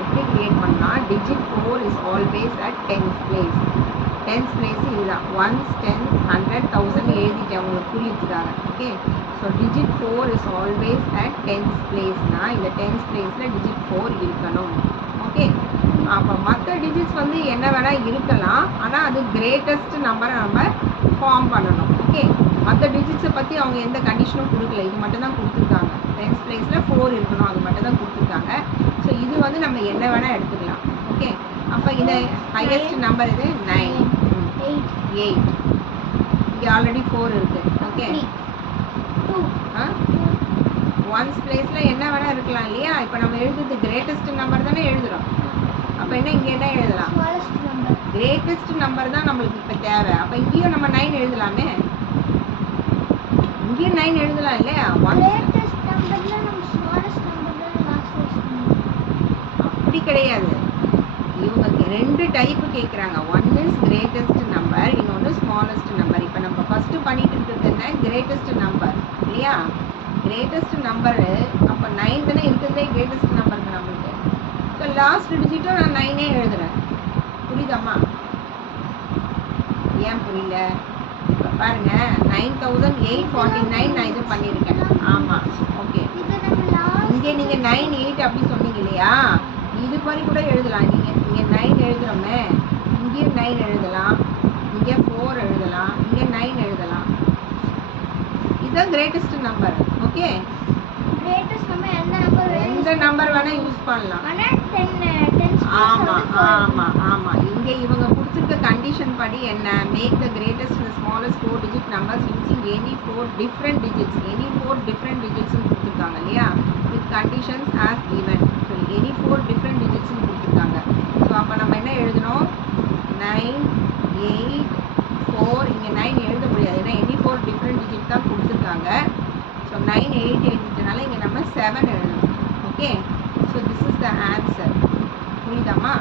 எப்படி கிரியேட் பண்ணால் digit 4 is always at tens place. Tens place இதுதான். ஒன்ஸ், டென்ஸ், 100, 1000 எழுதிட்டேன் உங்களுக்கு புரியுதுக்காக. Okay, so digit 4 is always at tens பிளேஸ்னா இந்த டென்ஸ் பிளேஸில் டிஜிட் 4 இருக்கணும். ஓகே, அப்போ மற்ற டிஜிட்ஸ் வந்து என்ன வேணால் இருக்கலாம், ஆனால் அது கிரேட்டஸ்ட் நம்பரை நம்ம ஃபார்ம் பண்ணணும். ஓகே, மற்ற டிஜிட்ஸை பற்றி அவங்க எந்த கண்டிஷனும் கொடுக்கல, இது மட்டும் தான் கொடுத்துருக்காங்க. டென்ஸ் பிளேஸில் 4 இருக்கணும், அது மட்டும் தான் கொடுத்துருக்காங்க. ஸோ இது வந்து நம்ம என்ன வேணால் எடுத்துக்கலாம். ஓகே, அப்போ இது ஹையஸ்ட் நம்பர் இது 9, 8. இங்கே ஆல்ரெடி 4 இருக்குது. ஓகே, ஒன்ஸ் பிளேஸில் என்ன வேணால் இருக்கலாம் இல்லையா? இப்போ நம்ம எழுதுறது கிரேட்டஸ்ட் நம்பர் தானே எழுதுகிறோம். அப்போ என்ன இங்கே என்ன எழுதலாம்? கிரேட்டஸ்ட் நம்பர் தான் நம்மளுக்கு இப்போ தேவை. அப்போ இங்கேயும் நம்ம 9 எழுதலாமே. இங்கேயும் 9 எழுதலாம் இல்லையா? அப்படி கிடையாது, இவங்க 2 டைப்பு கேட்குறாங்க. ஒன் இஸ் கிரேட்டஸ்ட் நம்பர், இன்னொன்று ஸ்மாலஸ்ட் நம்பர். இப்போ நம்ம ஃபஸ்ட்டு பண்ணிட்டு இருக்கிறது என்ன? கிரேட்டஸ்ட் நம்பர் இல்லையா? கிரேட்டஸ்ட் நம்பரு அப்போ 9 தானே இருக்கிறதே கிரேட்டஸ்ட் நம்பருக்கு நம்மளுக்கு. ஸோ லாஸ்ட் டிஜிட்டும் நான் 9 எழுதுறேன். புரியுதாம்மா? ஏன் புரியல? இப்போ பாருங்க, 9849 நான் இது பண்ணியிருக்கேன். ஆமாம், ஓகே. இங்கே நீங்கள் 9, 8 அப்படி சொன்னீங்க இல்லையா? இது மாதிரி கூட எழுதலாம். நீங்கள் இங்கே 9 எழுதுகிறோமே, இங்கேயும் 9 எழுதலாம், இங்கே 4 எழுதலாம், இங்கே 9 எழுதலாம். இதுதான் கிரேட்டஸ்ட் நம்பர். ஓகே, எந்த நம்பர் வேணால் யூஸ் பண்ணலாம். ஆமாம் ஆமாம் ஆமாம். இங்கே இவங்க கொடுத்துருக்க கண்டிஷன் படி என்ன? Make the greatest and smallest 4 digit numbers using any 4 different digits. Any 4 different டிஜிட்ஸ்னு கொடுத்துருக்காங்க இல்லையா? With conditions as even. Any 4 different டிஜிட்ஸ்னு கொடுத்துருக்காங்க. ஸோ அப்போ நம்ம என்ன எழுதணும்? 9, 8, 4. இங்கே 9 எழுத முடியாது, ஏன்னா எனி 4 டிஃப்ரெண்ட் டிஜிட் தான் கொடுத்துருக்காங்க. ஸோ 9, 8 எழுதிட்டனால இங்கே நம்ம 7 எழுதணும். Okay, so this is the answer. புரியுதாம்மா?